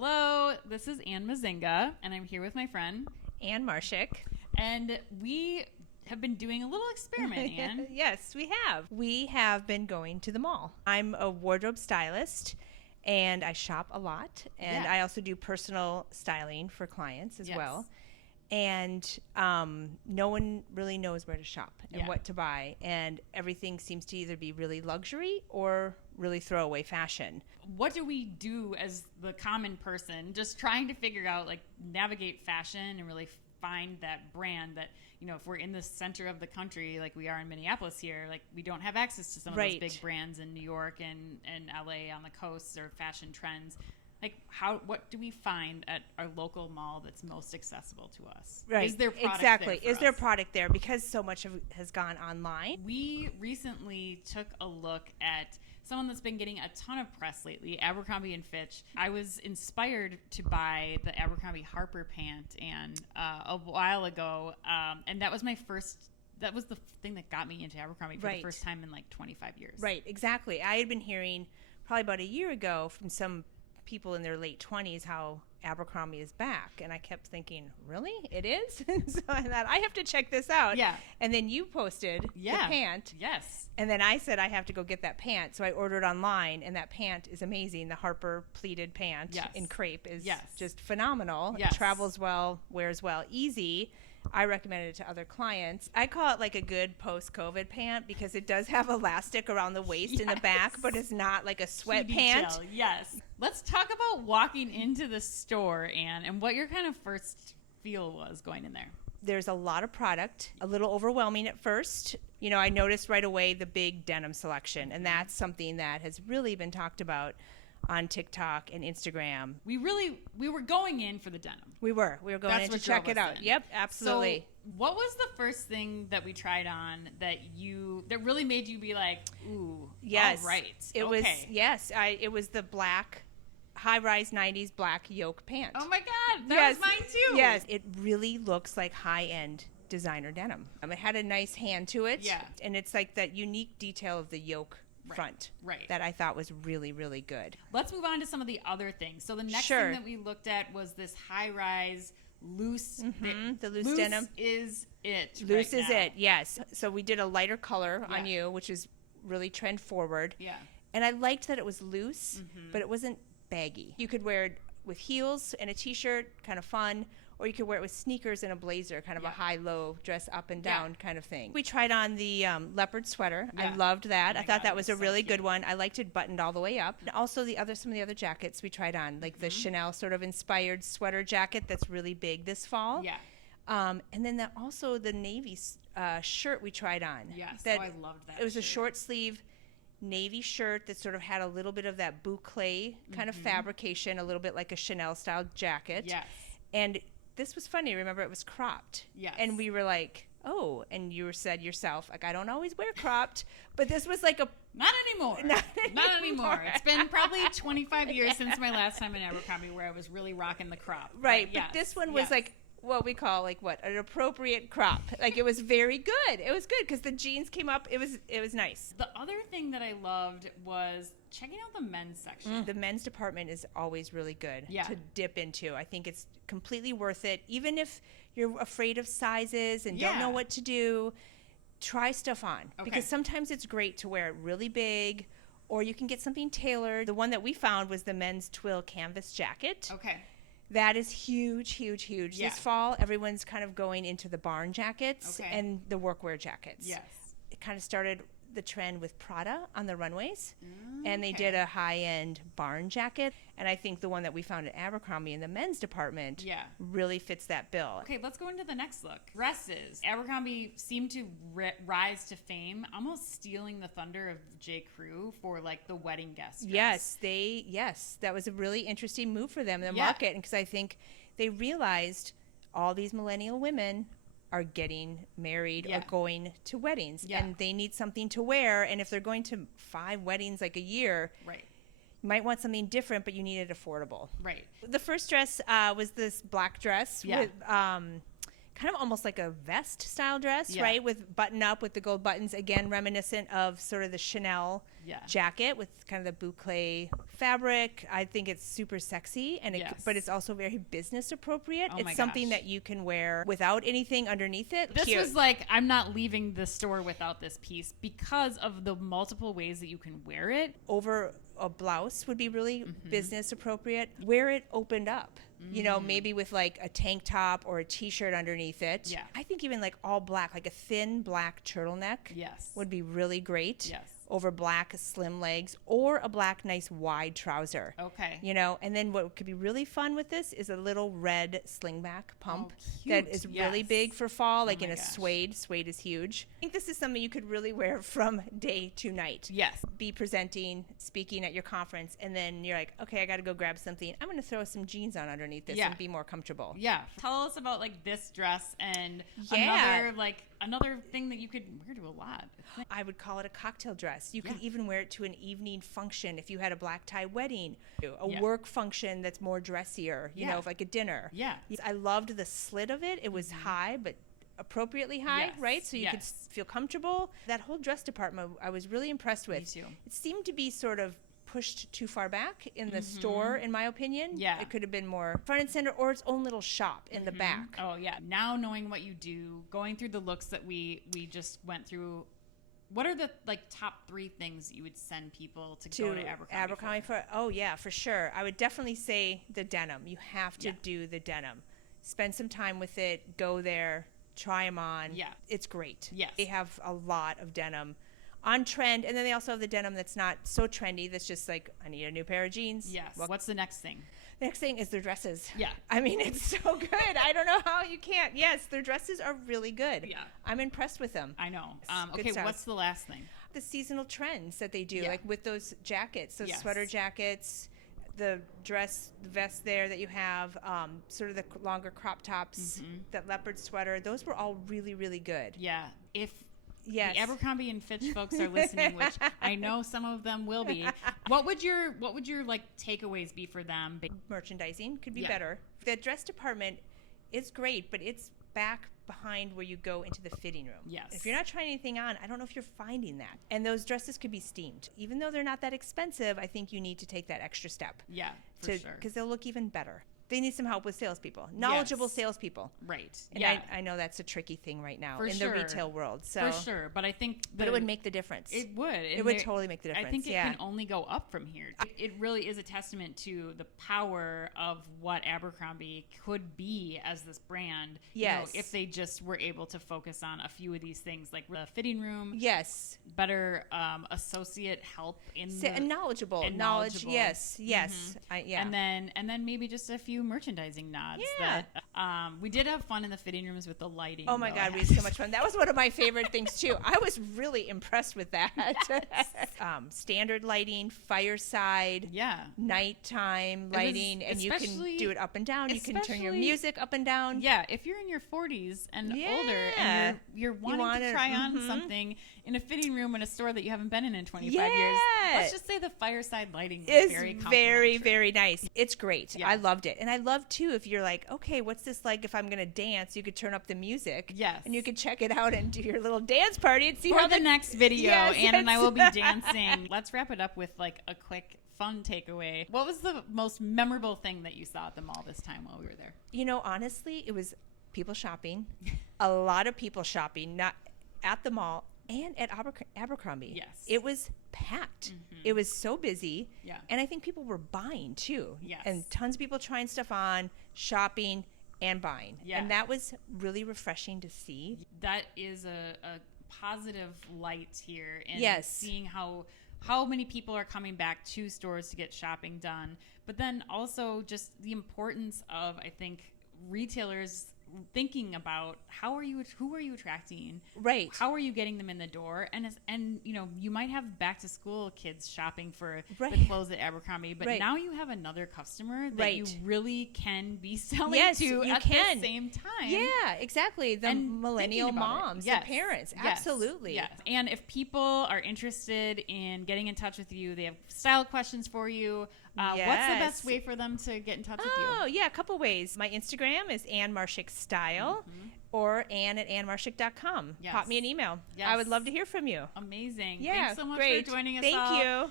Hello, this is Ann Mazinga, and I'm here with my friend Ann Marshik. And we have been doing a little experiment, Ann. Yes, we have. We have been going to the mall. I'm a wardrobe stylist, and I shop a lot, and I also do personal styling for clients as well. And no one really knows where to shop and what to buy, and everything seems to either be really luxury or really throwaway fashion. What do we do as the common person, just trying to figure out, like, navigate fashion and really find that brand that, you know, if we're in the center of the country like we are in Minneapolis here, like, we don't have access to some of those big brands in New York and LA on the coasts or fashion trends. Like, what do we find at our local mall that's most accessible to us? Right. Is there product exactly. there Is there product there? Because so much of it has gone online. We recently took a look at someone that's been getting a ton of press lately, Abercrombie and Fitch. I was inspired to buy the Abercrombie Harper pant a while ago, and that was my first. That was the thing that got me into Abercrombie for the first time in like 25 years. Right. Exactly. I had been hearing probably about a year ago from some people in their late 20s how Abercrombie is back, and I kept thinking, really, it is? So I thought, I have to check this out. And then you posted the pant, and then I said I have to go get that pant, so I ordered online, and that pant is amazing. The Harper pleated pant in crepe is just phenomenal. It travels well, wears well, easy. I recommended it to other clients. I call it like a good post-COVID pant because it does have elastic around the waist and the back, but it's not like a sweat pant. Let's talk about walking into the store, Anne, and what your kind of first feel was going in there. There's a lot of product, a little overwhelming at first. You know, I noticed right away the big denim selection, and that's something that has really been talked about on TikTok and Instagram. We were going in for the denim. We were going in to check it out. Yep, absolutely. So what was the first thing that we tried on that really made you be like, ooh, all right. It was the black high-rise 90s black yoke pant. Oh my God, that was mine too. Yes, it really looks like high-end designer denim. It had a nice hand to it. And it's like that unique detail of the yoke front that I thought was really, really good. Let's move on to some of the other things. So the next thing that we looked at was this high-rise loose. The loose denim is it. Loose is it. Yes. So we did a lighter color on you, which is really trend forward. And I liked that it was loose, but it wasn't baggy. You could wear it with heels and a t-shirt, kind of fun. Or you could wear it with sneakers and a blazer, kind of a high-low, dress up and down kind of thing. We tried on the leopard sweater. I loved that. I thought that was a really good one. I liked it buttoned all the way up. And also some of the other jackets we tried on, like the Chanel sort of inspired sweater jacket that's really big this fall. And then also the navy shirt we tried on. I loved that. It was a short sleeve navy shirt that sort of had a little bit of that boucle kind of fabrication, a little bit like a Chanel style jacket. And this was funny. Remember, it was cropped. And we were like, oh, and you said yourself, like, I don't always wear cropped, but this was like Not anymore. Not anymore. It's been probably 25 years since my last time in Abercrombie where I was really rocking the crop. Right, but this one was like what we call an appropriate crop. Like, it was very good. It was good because the jeans came up. It was nice. The other thing that I loved was checking out the men's section. The men's department is always really good to dip into. I think it's completely worth it. Even if you're afraid of sizes and don't know what to do, try stuff on. Because sometimes it's great to wear it really big, or you can get something tailored. The one that we found was the men's twill canvas jacket. That is huge, huge, huge. This fall, everyone's kind of going into the barn jackets and the workwear jackets. It kind of started the trend with Prada on the runways, and they did a high-end barn jacket, and I think the one that we found at Abercrombie in the men's department really fits that bill. Okay, let's go into the next look. Dresses. Abercrombie seemed to rise to fame, almost stealing the thunder of J. Crew for like the wedding guest dress. That was a really interesting move for them in the market, because I think they realized all these millennial women are getting married or going to weddings, and they need something to wear. And if they're going to 5 weddings like a year, you might want something different, but you need it affordable. The first dress was this black dress with kind kind of almost like a vest style dress, right? With button up with the gold buttons, again, reminiscent of sort of the Chanel jacket with kind of the boucle fabric. I think it's super sexy, and but it's also very business appropriate. It's something that you can wear without anything underneath it. This was like, I'm not leaving the store without this piece because of the multiple ways that you can wear it. Over a blouse would be really business appropriate. Wear it opened up. You know, maybe with like a tank top or a t-shirt underneath it. Yeah. I think even like all black, like a thin black turtleneck would be really great. Yes. Over black slim legs or a black nice wide trouser. Okay. You know, and then what could be really fun with this is a little red slingback pump that is really big for fall, like in a suede. Suede is huge. I think this is something you could really wear from day to night. Yes. Be presenting, speaking at your conference, and then you're like, okay, I got to go grab something. I'm going to throw some jeans on underneath this and be more comfortable. Yeah. Tell us about like this dress and another thing that you could wear to a lot. I would call it a cocktail dress. You could even wear it to an evening function if you had a black tie wedding, a work function that's more dressier, you know, like a dinner. Yeah. I loved the slit of it. It was high, but appropriately high, right? So you could feel comfortable. That whole dress department, I was really impressed with. Me too. It seemed to be sort of pushed too far back in the store, in my opinion. Yeah. It could have been more front and center or its own little shop in the back. Oh, yeah. Now knowing what you do, going through the looks that we just went through, what are the like top 3 things you would send people to go to Abercrombie for? Oh, yeah, for sure. I would definitely say the denim. You have to do the denim. Spend some time with it. Go there. Try them on. Yeah. It's great. Yes. They have a lot of denim on trend, and then they also have the denim that's not so trendy, that's just like, I need a new pair of jeans. Yes. Well, what's the next thing? The next thing is their dresses. Yeah. I mean, it's so good. I don't know how you can't. Yes, their dresses are really good. Yeah. I'm impressed with them. I know. Okay, what's the last thing? The seasonal trends that they do, like with those jackets, those sweater jackets, the vest there that you have, sort of the longer crop tops, that leopard sweater, those were all really, really good. Yeah. If the Abercrombie and Fitch folks are listening, which I know some of them will be, what would your like takeaways be for them? Merchandising could be better. The dress department is great, but it's back behind where you go into the fitting room. Yes. If you're not trying anything on, I don't know if you're finding that. And those dresses could be steamed. Even though they're not that expensive, I think you need to take that extra step. Yeah, for sure. Because they'll look even better. They need some help with salespeople, knowledgeable salespeople. Right. And I know that's a tricky thing right now the retail world. So for sure. But I think it would make the difference. It would. It would totally make the difference. I think it can only go up from here. It really is a testament to the power of what Abercrombie could be as this brand. Yes. You know, if they just were able to focus on a few of these things, like the fitting room. Yes. Better associate help in and knowledgeable. Knowledge. Yes. Yes. And then maybe just a few merchandising nods. Yeah. That we did have fun in the fitting rooms with the lighting. Oh my God, we had so much fun. That was one of my favorite things too. I was really impressed with that. Yes. Standard lighting, fireside, nighttime lighting, and you can do it up and down. You can turn your music up and down. Yeah, if you're in your 40s and older and you're wanting to try on something in a fitting room in a store that you haven't been in 25 years, let's just say the fireside lighting is very, very nice. It's great. Yeah. I loved it. And I love too, if you're like, okay, what's this like if I'm going to dance? You could turn up the music. Yes. And you could check it out and do your little dance party and see how the next video. Ann and I will be dancing. Let's wrap it up with like a quick fun takeaway. What was the most memorable thing that you saw at the mall this time while we were there? You know, honestly, it was people shopping. A lot of people shopping, not at the mall and at Abercrombie. Yes. It was packed. It was so busy. Yeah. And I think people were buying too. Yes. And tons of people trying stuff on, shopping, and buying. Yeah. And that was really refreshing to see. That is a positive light here in seeing how many people are coming back to stores to get shopping done. But then also just the importance of, I think, retailers thinking about who are you attracting, right? How are you getting them in the door? And you know, you might have back to school kids shopping for the clothes at Abercrombie, but now you have another customer that you really can be selling to at the same time. Yeah, exactly. The millennial moms, the parents, absolutely. Yes. And if people are interested in getting in touch with you, they have style questions for you. What's the best way for them to get in touch with you? Oh, yeah, a couple ways. My Instagram is Marshik style, or Ann@annmarshik.com. Yes. Pop me an email. Yes. I would love to hear from you. Amazing. Yeah, Thanks so much great. for joining us. Thank you.